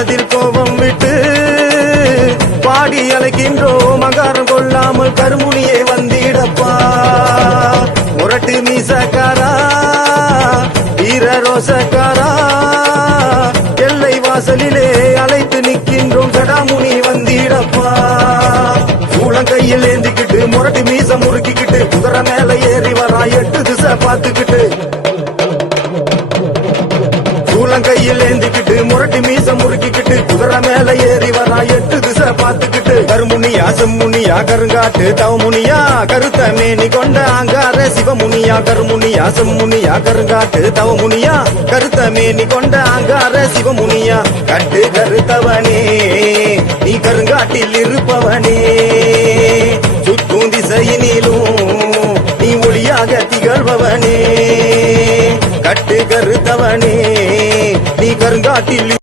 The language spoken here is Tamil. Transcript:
மனதில் கோபம் விட்டு பாடி அழைக்கின்றோம் அகாரம் கொள்ளாமல் கருமுனியே வந்திடப்பா முரட்டு மீசக்காரா வீர ரோசக்காரா எல்லை வாசலிலே அழைத்து நிற்கின்றோம் சடாமுனி வந்திடப்பா கையில் ஏந்திக்கிட்டு முரட்டு மீச முறுக்கிக்கிட்டு குதிரை மேல ஏறி வரா 8 திசை பார்த்துக்கிட்டு கையில் ஏந்திக்கிட்டு முரட்டு மீச முறுக்கிக்கிட்டு குதிரை மேல ஏறி வரா 8 திசை பார்த்துக்கிட்டு கருமுனியா செம்முனியா கருங்காட்டு தவமுனியா கருத்த மேனி கொண்ட அங்கார சிவமுனியா கருமுனியா செம்முனியா கருங்காட்டு தவமுனியா கருத்த மேனி கொண்ட அங்கார சிவமுனியா கட்டு கருத்தவனே நீ கருங்காட்டில் இருப்பவனே சுத்தும் திசையினிலும் நீ ஒளியாக திகழ்பவனே கட்டு கருத்தவனே நீ கருங்காட்டில்